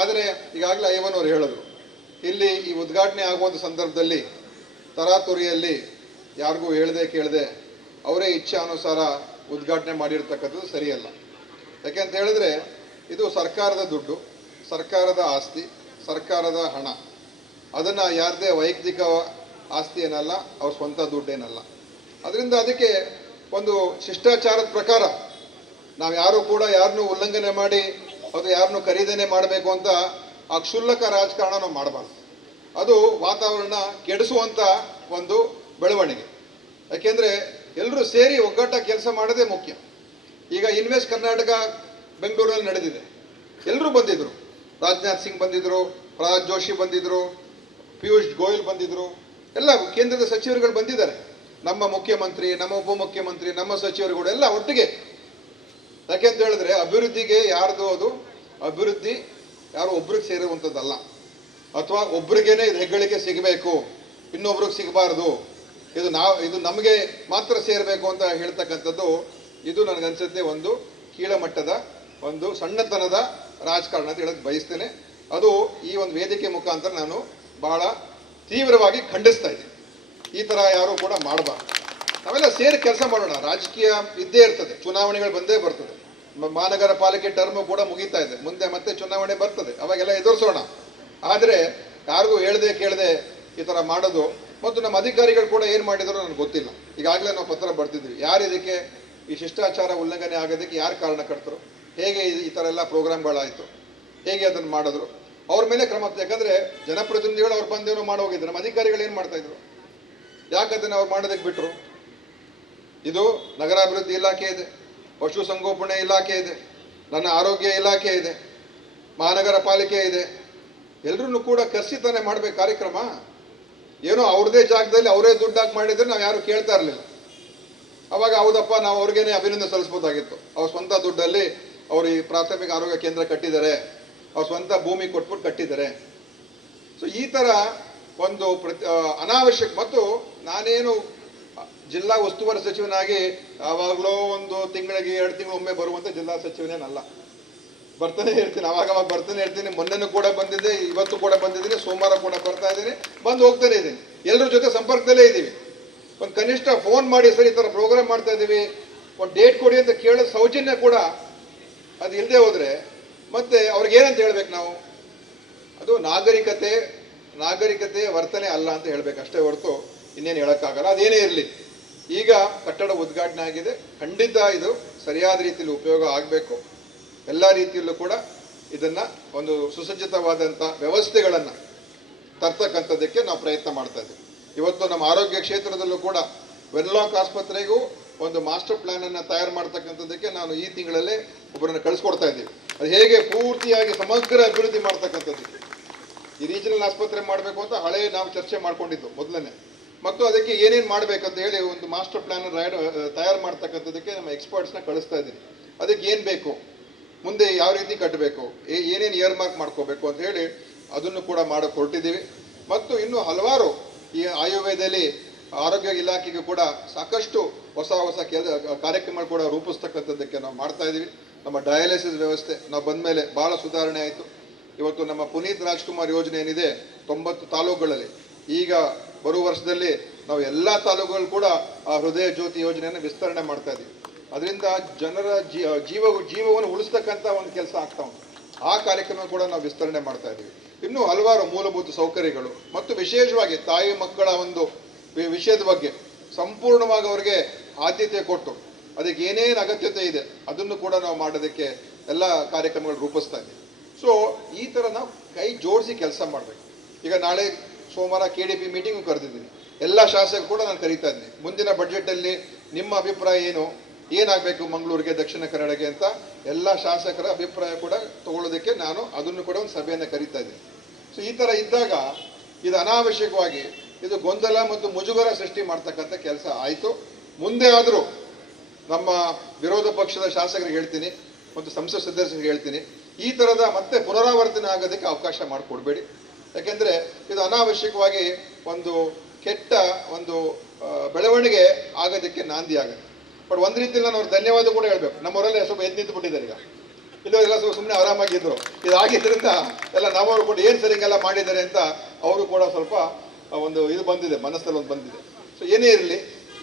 ಆದರೆ ಈಗಾಗಲೇ ಅಯ್ಯಮ್ಮನವರು ಹೇಳಿದ್ರು, ಇಲ್ಲಿ ಈ ಉದ್ಘಾಟನೆ ಆಗುವಂಥ ಸಂದರ್ಭದಲ್ಲಿ ತರಾತುರಿಯಲ್ಲಿ ಯಾರಿಗೂ ಹೇಳದೆ ಕೇಳದೆ ಅವರೇ ಇಚ್ಛಾನುಸಾರ ಉದ್ಘಾಟನೆ ಮಾಡಿರ್ತಕ್ಕಂಥದ್ದು ಸರಿಯಲ್ಲ. ಯಾಕೆಂತ ಹೇಳಿದ್ರೆ, ಇದು ಸರ್ಕಾರದ ದುಡ್ಡು, ಸರ್ಕಾರದ ಆಸ್ತಿ, ಸರ್ಕಾರದ ಹಣ. ಅದನ್ನು ಯಾರದೇ ವೈಯಕ್ತಿಕ ಆಸ್ತಿ ಏನಲ್ಲ, ಅವ್ರ ಸ್ವಂತ ದುಡ್ಡೇನಲ್ಲ ಅದರಿಂದ ಅದಕ್ಕೆ ಒಂದು ಶಿಷ್ಟಾಚಾರದ ಪ್ರಕಾರ ನಾವು ಯಾರು ಕೂಡ ಯಾರನ್ನೂ ಉಲ್ಲಂಘನೆ ಮಾಡಿ ಅದು ಯಾರನ್ನು ಖರೀದಿನೇ ಮಾಡಬೇಕು ಅಂತ ಆ ಕ್ಷುಲ್ಲಕ ರಾಜಕಾರಣ ಮಾಡಬಾರ್ದು. ಅದು ವಾತಾವರಣ ಕೆಡಿಸುವಂಥ ಒಂದು ಬೆಳವಣಿಗೆ. ಯಾಕೆಂದರೆ ಎಲ್ಲರೂ ಸೇರಿ ಒಗ್ಗಟ್ಟಾಗಿ ಕೆಲಸ ಮಾಡೋದೇ ಮುಖ್ಯ. ಈಗ ಇನ್ವೆಸ್ಟ್ ಕರ್ನಾಟಕ ಬೆಂಗಳೂರಲ್ಲಿ ನಡೆದಿದೆ. ಎಲ್ಲರೂ ಬಂದಿದ್ದರು ರಾಜನಾಥ್ ಸಿಂಗ್ ಬಂದಿದ್ದರು ಪ್ರಹ್ಲಾದ್ ಜೋಶಿ ಬಂದಿದ್ದರು ಪಿಯೂಷ್ ಗೋಯಲ್ ಬಂದಿದ್ದರು ಎಲ್ಲ ಕೇಂದ್ರದ ಸಚಿವರುಗಳು ಬಂದಿದ್ದಾರೆ. ನಮ್ಮ ಮುಖ್ಯಮಂತ್ರಿ, ನಮ್ಮ ಉಪಮುಖ್ಯಮಂತ್ರಿ, ನಮ್ಮ ಸಚಿವರುಗಳು ಎಲ್ಲ ಒಟ್ಟಿಗೆ ಯಾಕೆ ಅಂತ ಹೇಳಿದ್ರೆ ಅಭಿವೃದ್ಧಿಗೆ ಯಾರ್ದು ಅದು? ಅಭಿವೃದ್ಧಿ ಯಾರು ಒಬ್ರಿಗೆ ಸೇರುವಂಥದ್ದಲ್ಲ ಅಥವಾ ಒಬ್ರಿಗೇನೆ ಇದು ಹೆಗ್ಗಳಿಕೆ ಸಿಗಬೇಕು, ಇನ್ನೊಬ್ರಿಗೆ ಸಿಗಬಾರ್ದು. ಇದು ನಾವು, ಇದು ನಮಗೆ ಮಾತ್ರ ಸೇರಬೇಕು ಅಂತ ಹೇಳ್ತಕ್ಕಂಥದ್ದು ಇದು ನನಗನ್ಸುತ್ತೆ ಒಂದು ಕೀಳಮಟ್ಟದ, ಒಂದು ಸಣ್ಣತನದ ರಾಜಕಾರಣ ಅಂತ ಹೇಳಕ್ಕೆ ಬಯಸ್ತೇನೆ. ಅದು ಈ ಒಂದು ವೇದಿಕೆ ಮುಖಾಂತರ ನಾನು ಬಹಳ ತೀವ್ರವಾಗಿ ಖಂಡಿಸ್ತಾ ಇದ್ದೀನಿ. ಈ ಥರ ಯಾರೂ ಕೂಡ ಮಾಡಬಾರ್ದು. ನಾವೆಲ್ಲ ಸೇರಿ ಕೆಲಸ ಮಾಡೋಣ. ರಾಜಕೀಯ ಇದ್ದೇ ಇರ್ತದೆ. ಚುನಾವಣೆಗಳು ಬಂದೇ ಬರ್ತದೆ. ಮಹಾನಗರ ಪಾಲಿಕೆ ಟರ್ಮ್ ಕೂಡ ಮುಗೀತಾ ಇದೆ. ಮುಂದೆ ಮತ್ತೆ ಚುನಾವಣೆ ಬರ್ತದೆ. ಅವಾಗೆಲ್ಲ ಎದುರಿಸೋಣ. ಆದರೆ ಯಾರಿಗೂ ಹೇಳದೆ ಕೇಳದೆ ಈ ಥರ ಮಾಡೋದು ಮತ್ತು ನಮ್ಮ ಅಧಿಕಾರಿಗಳು ಕೂಡ ಏನು ಮಾಡಿದ್ರು ನನಗೆ ಗೊತ್ತಿಲ್ಲ. ಈಗಾಗಲೇ ನಾವು ಪತ್ರ ಬರ್ತಿದ್ವಿ. ಯಾರು ಇದಕ್ಕೆ ಈ ಶಿಷ್ಟಾಚಾರ ಉಲ್ಲಂಘನೆ ಆಗೋದಕ್ಕೆ ಯಾರು ಕಾರಣ ಕಾರಣಕರ್ತರು ಹೇಗೆ ಈ- ಥರ ಎಲ್ಲ ಪ್ರೋಗ್ರಾಮ್ಗಳಾಯಿತು? ಹೇಗೆ ಅದನ್ನು ಮಾಡಿದ್ರು? ಅವ್ರ ಮೇಲೆ ಕ್ರಮ ಯಾಕಂದರೆ ಜನಪ್ರತಿನಿಧಿಗಳು ಅವ್ರು ಬಂದೇನೋ ಮಾಡೋಗಿದ್ರು ನಮ್ಮ ಅಧಿಕಾರಿಗಳು ಏನು ಮಾಡ್ತಾ ಇದ್ರು? ಯಾಕೆ ಅದನ್ನು ಅವ್ರು ಮಾಡೋದಕ್ಕೆ ಬಿಟ್ಟರು ಇದು ನಗರಾಭಿವೃದ್ಧಿ ಇಲಾಖೆ ಇದೆ ಪಶುಸಂಗೋಪಣೆ ಇಲಾಖೆ ಇದೆ, ನನ್ನ ಆರೋಗ್ಯ ಇಲಾಖೆ ಇದೆ, ಮಹಾನಗರ ಪಾಲಿಕೆ ಇದೆ. ಎಲ್ಲರನ್ನು ಕೂಡ ಕರೆಸಿ ತಾನೇ ಮಾಡಬೇಕು ಕಾರ್ಯಕ್ರಮ. ಏನೋ ಅವ್ರದೇ ಜಾಗದಲ್ಲಿ ಅವರೇ ದುಡ್ಡಾಗಿ ಮಾಡಿದರೆ ನಾವು ಯಾರು ಕೇಳ್ತಾ ಇರಲಿಲ್ಲ. ಅವಾಗ ಹೌದಪ್ಪ, ನಾವು ಅವ್ರಿಗೇನೆ ಅಭಿನಂದನೆ ಸಲ್ಲಿಸ್ಬೋದಾಗಿತ್ತು. ಅವ್ರ ಸ್ವಂತ ದುಡ್ಡಲ್ಲಿ ಅವರು ಈ ಪ್ರಾಥಮಿಕ ಆರೋಗ್ಯ ಕೇಂದ್ರ ಕಟ್ಟಿದ್ದಾರೆ, ಅವ್ರ ಸ್ವಂತ ಭೂಮಿ ಕೊಟ್ಬಿಟ್ಟು ಕಟ್ಟಿದ್ದಾರೆ. ಸೊ ಈ ಥರ ಒಂದು ಪ್ರತಿ ಅನಾವಶ್ಯಕ, ಮತ್ತು ನಾನೇನು ಜಿಲ್ಲಾ ಉಸ್ತುವಾರಿ ಸಚಿವನಾಗಿ ಯಾವಾಗಲೂ ಒಂದು ತಿಂಗಳಿಗೆ ಎರಡು ತಿಂಗಳು ಒಮ್ಮೆ ಬರುವಂಥ ಜಿಲ್ಲಾ ಸಚಿವನೇನಲ್ಲ. ಬರ್ತಾನೆ ಇರ್ತೀನಿ ಅವಾಗ ಅವಾಗ ಬರ್ತಾನೆ ಇರ್ತೀನಿ. ಮೊನ್ನೆನೂ ಕೂಡ ಬಂದಿದ್ದೆ, ಇವತ್ತು ಕೂಡ ಬಂದಿದ್ದೀನಿ, ಸೋಮವಾರ ಕೂಡ ಬರ್ತಾ ಇದ್ದೀನಿ, ಬಂದು ಹೋಗ್ತಾನೆ ಇದ್ದೀನಿ. ಎಲ್ಲರ ಜೊತೆ ಸಂಪರ್ಕದಲ್ಲೇ ಇದ್ದೀವಿ. ಒಂದು ಕನಿಷ್ಠ ಫೋನ್ ಮಾಡಿ ಸರ್, ಈ ಥರ ಪ್ರೋಗ್ರಾಮ್ ಮಾಡ್ತಾ ಇದ್ದೀವಿ. ಒಂದು ಡೇಟ್ ಕೊಡಿ ಅಂತ ಕೇಳೋ ಸೌಜನ್ಯ ಕೂಡ ಅದು ಇಲ್ಲದೆ ಹೋದರೆ ಮತ್ತೆ ಅವ್ರಿಗೆ ಏನಂತ ಹೇಳ್ಬೇಕು ನಾವು? ಅದು ನಾಗರಿಕತೆ ನಾಗರಿಕತೆ ವರ್ತನೆ ಅಲ್ಲ ಅಂತ ಹೇಳ್ಬೇಕು ಅಷ್ಟೇ ಹೊರತು ಇನ್ನೇನು ಹೇಳೋಕ್ಕಾಗಲ್ಲ. ಅದೇನೇ ಇರಲಿ. ಈಗ ಕಟ್ಟಡ ಉದ್ಘಾಟನೆ ಆಗಿದೆ. ಖಂಡಿತ ಇದು ಸರಿಯಾದ ರೀತಿಯಲ್ಲಿ ಉಪಯೋಗ ಆಗಬೇಕು. ಎಲ್ಲ ರೀತಿಯಲ್ಲೂ ಕೂಡ ಇದನ್ನು ಒಂದು ಸುಸಜ್ಜಿತವಾದಂಥ ವ್ಯವಸ್ಥೆಗಳನ್ನು ತರ್ತಕ್ಕಂಥದ್ದಕ್ಕೆ ನಾವು ಪ್ರಯತ್ನ ಮಾಡ್ತಾ ಇದ್ದೀವಿ. ಇವತ್ತು ನಮ್ಮ ಆರೋಗ್ಯ ಕ್ಷೇತ್ರದಲ್ಲೂ ಕೂಡ ವೆನ್ಲಾಕ್ ಆಸ್ಪತ್ರೆಗೂ ಒಂದು ಮಾಸ್ಟರ್ ಪ್ಲಾನ್ ಅನ್ನು ತಯಾರು ಮಾಡ್ತಕ್ಕಂಥದ್ದಕ್ಕೆ ನಾನು ಈ ತಿಂಗಳಲ್ಲೇ ಒಬ್ಬರನ್ನು ಕಳಿಸ್ಕೊಡ್ತಾ ಇದ್ದೀವಿ. ಅದು ಹೇಗೆ ಪೂರ್ತಿಯಾಗಿ ಸಮಗ್ರ ಅಭಿವೃದ್ಧಿ ಮಾಡ್ತಕ್ಕಂಥದ್ದು. ಈ ರೀಜನಲ್ ಆಸ್ಪತ್ರೆ ಮಾಡಬೇಕು ಅಂತ ಹಳೆ ನಾವು ಚರ್ಚೆ ಮಾಡ್ಕೊಂಡಿದ್ದು ಮೊದಲನೇ. ಮತ್ತು ಅದಕ್ಕೆ ಏನೇನು ಮಾಡಬೇಕಂತ ಹೇಳಿ ಒಂದು ಮಾಸ್ಟರ್ ಪ್ಲಾನ್ ತಯಾರು ಮಾಡ್ತಕ್ಕಂಥದ್ದಕ್ಕೆ ನಮ್ಮ ಎಕ್ಸ್ಪರ್ಟ್ಸ್ನ ಕಳಿಸ್ತಾ ಇದ್ದೀನಿ. ಅದಕ್ಕೆ ಏನು ಬೇಕು? ಮುಂದೆ ಯಾವ ರೀತಿ ಕಟ್ಟಬೇಕು? ಏನೇನು ಇಯರ್ ಮಾರ್ಕ್ ಮಾಡ್ಕೋಬೇಕು ಅಂತ ಹೇಳಿ ಅದನ್ನು ಕೂಡ ಮಾಡಕ್ಕೆ ಹೊರಟಿದ್ದೀವಿ ಮತ್ತು ಇನ್ನು ಹಲವಾರು ಈ ಆಯುರ್ವೇದದಲ್ಲಿ ಆರೋಗ್ಯ ಇಲಾಖೆಗೆ ಕೂಡ ಸಾಕಷ್ಟು ಹೊಸ ಹೊಸ ಕೆಲ ಕಾರ್ಯಕ್ರಮ ಕೂಡ ರೂಪಿಸ್ತಕ್ಕಂಥದ್ದಕ್ಕೆ ನಾವು ಮಾಡ್ತಾ ಇದ್ದೀವಿ. ನಮ್ಮ ಡಯಾಲಿಸಿಸ್ ವ್ಯವಸ್ಥೆ ನಾವು ಬಂದ ಮೇಲೆ ಭಾಳ ಸುಧಾರಣೆ ಆಯಿತು. ಇವತ್ತು ನಮ್ಮ ಪುನೀತ್ ರಾಜ್ಕುಮಾರ್ ಯೋಜನೆ ಏನಿದೆ, ತೊಂಬತ್ತು ತಾಲೂಕುಗಳಲ್ಲಿ. ಈಗ ಬರುವ ವರ್ಷದಲ್ಲಿ ನಾವು ಎಲ್ಲ ತಾಲೂಕುಗಳು ಕೂಡ ಆ ಹೃದಯ ಜ್ಯೋತಿ ಯೋಜನೆಯನ್ನು ವಿಸ್ತರಣೆ ಮಾಡ್ತಾ ಇದ್ದೀವಿ ಅದರಿಂದ ಜನರ ಜೀ, ಜೀವ, ಜೀವವನ್ನು ಉಳಿಸ್ತಕ್ಕಂಥ ಒಂದು ಕೆಲಸ ಆಗ್ತಾ ಉಂಟು. ಆ ಕಾರ್ಯಕ್ರಮ ಕೂಡ ನಾವು ವಿಸ್ತರಣೆ ಮಾಡ್ತಾ ಇದ್ದೀವಿ ಇನ್ನೂ ಹಲವಾರು ಮೂಲಭೂತ ಸೌಕರ್ಯಗಳು ಮತ್ತು ವಿಶೇಷವಾಗಿ ತಾಯಿ ಮಕ್ಕಳ ಒಂದು ವಿಷಯದ ಬಗ್ಗೆ ಸಂಪೂರ್ಣವಾಗಿ ಅವರಿಗೆ ಆದ್ಯತೆ ಕೊಟ್ಟು ಅದಕ್ಕೆ ಏನೇನು ಅಗತ್ಯತೆ ಇದೆ ಅದನ್ನು ಕೂಡ ನಾವು ಮಾಡೋದಕ್ಕೆ ಎಲ್ಲ ಕಾರ್ಯಕ್ರಮಗಳು ರೂಪಿಸ್ತಾ ಇದ್ದೀವಿ ಸೊ ಈ ಥರ ನಾವು ಕೈ ಜೋಡಿಸಿ ಕೆಲಸ ಮಾಡಬೇಕು. ಈಗ ನಾಳೆ ಸೋಮವಾರ ಕೆ ಡಿ ಪಿ ಮೀಟಿಂಗು ಕರೆದಿದ್ದೀನಿ. ಎಲ್ಲ ಶಾಸಕರು ಕೂಡ ನಾನು ಕರೀತಾ ಇದ್ದೀನಿ. ಮುಂದಿನ ಬಜೆಟಲ್ಲಿ ನಿಮ್ಮ ಅಭಿಪ್ರಾಯ ಏನು? ಏನಾಗಬೇಕು ಮಂಗಳೂರಿಗೆ, ದಕ್ಷಿಣ ಕನ್ನಡಕ್ಕೆ ಅಂತ? ಎಲ್ಲ ಶಾಸಕರ ಅಭಿಪ್ರಾಯ ಕೂಡ ತಗೊಳ್ಳೋದಕ್ಕೆ ನಾನು ಅದನ್ನು ಕೂಡ ಒಂದು ಸಭೆಯನ್ನು ಕರೀತಾ ಇದ್ದೀನಿ. ಸೊ ಈ ಥರ ಇದ್ದಾಗ ಇದು ಅನಾವಶ್ಯಕವಾಗಿ ಇದು ಗೊಂದಲ ಮತ್ತು ಮುಜುಗರ ಸೃಷ್ಟಿ ಮಾಡ್ತಕ್ಕಂಥ ಕೆಲಸ ಆಯಿತು. ಮುಂದೆ ಆದರೂ ನಮ್ಮ ವಿರೋಧ ಪಕ್ಷದ ಶಾಸಕರಿಗೆ ಹೇಳ್ತೀನಿ ಮತ್ತು ಸಂಸತ್ ಸದಸ್ಯರಿಗೆ ಹೇಳ್ತೀನಿ. ಈ ಥರದ ಮತ್ತೆ ಪುನರಾವರ್ತನೆ ಆಗೋದಕ್ಕೆ ಅವಕಾಶ ಮಾಡಿಕೊಡ್ಬೇಡಿ. ಯಾಕೆಂದರೆ ಇದು ಅನಾವಶ್ಯಕವಾಗಿ ಒಂದು ಕೆಟ್ಟ ಒಂದು ಬೆಳವಣಿಗೆ ಆಗೋದಕ್ಕೆ ನಾಂದಿ ಆಗುತ್ತೆ. ಬಟ್ ಒಂದು ರೀತಿಯಲ್ಲಿ ನಾನು ಅವ್ರ ಧನ್ಯವಾದ ಕೂಡ ಹೇಳ್ಬೇಕು. ನಮ್ಮವರೆಲ್ಲ ಸ್ವಲ್ಪ ಎದ್ದು ನಿಂತು ಬಿಟ್ಟಿದ್ದಾರೆ ಈಗ. ಇಲ್ಲವರೆಲ್ಲ ಸ್ವಲ್ಪ ಸುಮ್ಮನೆ ಆರಾಮಾಗಿದ್ರು. ಇದಾಗಿದ್ದರಿಂದ ಎಲ್ಲ ನಮ್ಮವರು ಕೂಡ ಏನು ಸರಿ ಹಿಂಗೆಲ್ಲ ಮಾಡಿದ್ದಾರೆ ಅಂತ ಅವರು ಕೂಡ ಸ್ವಲ್ಪ ಒಂದು ಇದು ಬಂದಿದೆ, ಮನಸ್ಸಲ್ಲಿ ಒಂದು ಬಂದಿದೆ. ಸೊ ಏನೇ ಇರಲಿ,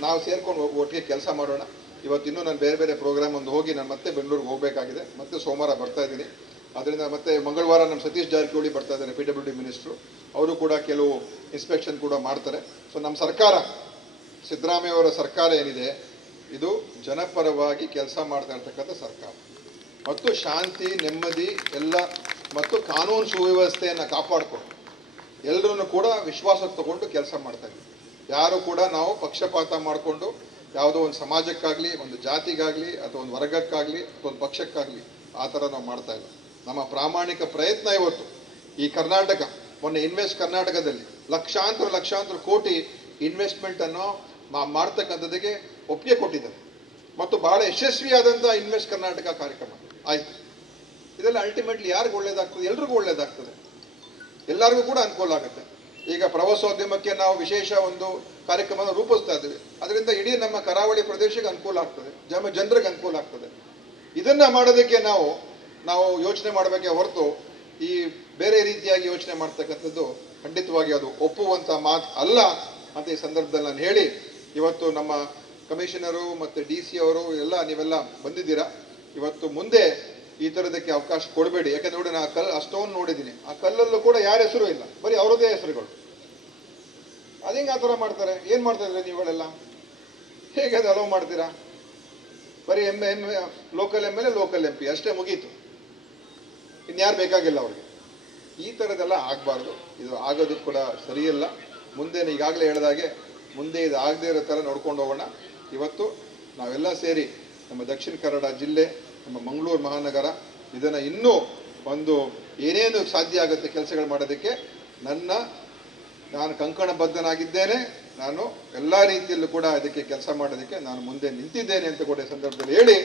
ನಾವು ಸೇರ್ಕೊಂಡು ಒಟ್ಟಿಗೆ ಕೆಲಸ ಮಾಡೋಣ. ಇವತ್ತಿನ್ನೂ ನಾನು ಬೇರೆ ಬೇರೆ ಪ್ರೋಗ್ರಾಮ್ ಒಂದು ಹೋಗಿ ನಾನು ಮತ್ತೆ ಬೆಂಗಳೂರಿಗೆ ಹೋಗಬೇಕಾಗಿದೆ. ಮತ್ತೆ ಸೋಮವಾರ ಬರ್ತಾ ಇದ್ದೀನಿ. ಅದರಿಂದ ಮತ್ತೆ ಮಂಗಳವಾರ ನಮ್ಮ ಸತೀಶ್ ಜಾರಕಿಹೊಳಿ ಬರ್ತಾ ಇದ್ದಾರೆ ಪಿ ಡಬ್ಲ್ಯೂ ಡಿ ಮಿನಿಸ್ಟ್ರು ಅವರು ಕೂಡ ಕೆಲವು ಇನ್ಸ್ಪೆಕ್ಷನ್ ಕೂಡ ಮಾಡ್ತಾರೆ. ಸೊ ನಮ್ಮ ಸರ್ಕಾರ, ಸಿದ್ದರಾಮಯ್ಯ ಅವರ ಸರ್ಕಾರ ಏನಿದೆ, ಇದು ಜನಪರವಾಗಿ ಕೆಲಸ ಮಾಡ್ತಾ ಇರ್ತಕ್ಕಂಥ ಸರ್ಕಾರ. ಮತ್ತು ಶಾಂತಿ, ನೆಮ್ಮದಿ, ಎಲ್ಲ, ಮತ್ತು ಕಾನೂನು ಸುವ್ಯವಸ್ಥೆಯನ್ನು ಕಾಪಾಡಿಕೊಂಡು ಎಲ್ಲರನ್ನು ಕೂಡ ವಿಶ್ವಾಸಕ್ಕೆ ತಗೊಂಡು ಕೆಲಸ ಮಾಡ್ತಾ ಇದ್ದೀವಿ ಯಾರು ಕೂಡ ನಾವು ಪಕ್ಷಪಾತ ಮಾಡಿಕೊಂಡು, ಯಾವುದೋ ಒಂದು ಸಮಾಜಕ್ಕಾಗಲಿ, ಒಂದು ಜಾತಿಗಾಗಲಿ, ಅಥವಾ ಒಂದು ವರ್ಗಕ್ಕಾಗಲಿ, ಅಥವಾ ಒಂದು ಪಕ್ಷಕ್ಕಾಗಲಿ, ಆ ಥರ ನಾವು ಮಾಡ್ತಾ ಇಲ್ಲ ನಮ್ಮ ಪ್ರಾಮಾಣಿಕ ಪ್ರಯತ್ನ ಇವತ್ತು ಈ ಕರ್ನಾಟಕ, ಮೊನ್ನೆ ಇನ್ವೆಸ್ಟ್ ಕರ್ನಾಟಕದಲ್ಲಿ ಲಕ್ಷಾಂತರ ಲಕ್ಷಾಂತರ ಕೋಟಿ ಇನ್ವೆಸ್ಟ್ಮೆಂಟನ್ನು ಮಾಡ್ತಕ್ಕಂಥದ್ದಕ್ಕೆ ಒಪ್ಪಿಗೆ ಕೊಟ್ಟಿದ್ದಾರೆ. ಮತ್ತು ಬಹಳ ಯಶಸ್ವಿಯಾದಂಥ ಇನ್ವೆಸ್ಟ್ ಕರ್ನಾಟಕ ಕಾರ್ಯಕ್ರಮ. ಆಯಿತು. ಇದೆಲ್ಲ ಅಲ್ಟಿಮೇಟ್ಲಿ ಯಾರಿಗೂ ಒಳ್ಳೇದಾಗ್ತದೆ? ಎಲ್ರಿಗೂ ಒಳ್ಳೇದಾಗ್ತದೆ. ಎಲ್ಲರಿಗೂ ಕೂಡ ಅನುಕೂಲ ಆಗುತ್ತೆ. ಈಗ ಪ್ರವಾಸೋದ್ಯಮಕ್ಕೆ ನಾವು ವಿಶೇಷ ಒಂದು ಕಾರ್ಯಕ್ರಮವನ್ನು ರೂಪಿಸ್ತಾ ಇದ್ದೇವೆ. ಅದರಿಂದ ಇಡೀ ನಮ್ಮ ಕರಾವಳಿ ಪ್ರದೇಶಕ್ಕೆ ಅನುಕೂಲ ಆಗ್ತದೆ. ಜನ ಜನರಿಗೆ ಅನುಕೂಲ ಆಗ್ತದೆ. ಇದನ್ನ ಮಾಡೋದಕ್ಕೆ ನಾವು ನಾವು ಯೋಚನೆ ಮಾಡಬೇಕೇ ಹೊರತು ಈ ಬೇರೆ ರೀತಿಯಾಗಿ ಯೋಚನೆ ಮಾಡ್ತಕ್ಕಂಥದ್ದು ಖಂಡಿತವಾಗಿ ಅದು ಒಪ್ಪುವಂಥ ಮಾತು ಅಲ್ಲ ಅಂತ ಈ ಸಂದರ್ಭದಲ್ಲಿ ನಾನು ಹೇಳಿ, ಇವತ್ತು ನಮ್ಮ ಕಮಿಷನರು ಮತ್ತು ಡಿ ಸಿ ಅವರು ಎಲ್ಲ ನೀವೆಲ್ಲ ಬಂದಿದ್ದೀರಾ? ಇವತ್ತು ಮುಂದೆ ಈ ಥರದಕ್ಕೆ ಅವಕಾಶ ಕೊಡಬೇಡಿ. ಯಾಕಂದ್ರೆ ನೋಡಿ ನಾನು ಆ ಸ್ಟೋನ್ ನೋಡಿದ್ದೀನಿ. ಆ ಕಲ್ಲಲ್ಲೂ ಕೂಡ ಯಾರ ಹೆಸರು ಇಲ್ಲ. ಬರೀ ಅವರದೇ ಹೆಸರುಗಳು. ಅದೇಂಗೆ ಆ ಥರ ಮಾಡ್ತಾರೆ? ಏನು ಮಾಡ್ತಾ ನೀವುಗಳೆಲ್ಲ ಹೇಗೆ ಅದು ಅಲೋ ಮಾಡ್ತೀರಾ? ಬರೀ M M local M L A local M P ಅಷ್ಟೇ ಮುಗೀತು. ಇನ್ಯಾರು ಬೇಕಾಗಿಲ್ಲ ಅವ್ರಿಗೆ. ಈ ಥರದ್ದೆಲ್ಲ ಆಗಬಾರ್ದು. ಇದು ಆಗೋದು ಕೂಡ ಸರಿಯಲ್ಲ. ಮುಂದೆ ಈಗಾಗಲೇ ಹೇಳಿದಾಗೆ ಮುಂದೆ ಇದು ಆಗದೇ ಇರೋ ಥರ ನೋಡ್ಕೊಂಡು ಹೋಗೋಣ. ಇವತ್ತು ನಾವೆಲ್ಲ ಸೇರಿ ನಮ್ಮ ದಕ್ಷಿಣ ಕನ್ನಡ ಜಿಲ್ಲೆ, ನಮ್ಮ ಮಂಗಳೂರು ಮಹಾನಗರ, ಇದನ್ನು ಇನ್ನೂ ಒಂದು ಏನೇನು ಸಾಧ್ಯ ಆಗುತ್ತೆ ಕೆಲಸಗಳು ಮಾಡೋದಕ್ಕೆ, ನನ್ನ, ನಾನು ಕಂಕಣಬದ್ಧನಾಗಿದ್ದೇನೆ. ನಾನು ಎಲ್ಲ ರೀತಿಯಲ್ಲೂ ಕೂಡ ಅದಕ್ಕೆ ಕೆಲಸ ಮಾಡೋದಕ್ಕೆ ನಾನು ಮುಂದೆ ನಿಂತಿದ್ದೇನೆ ಅಂತ ಕೂಡ ಸಂದರ್ಭದಲ್ಲಿ ಹೇಳಿ.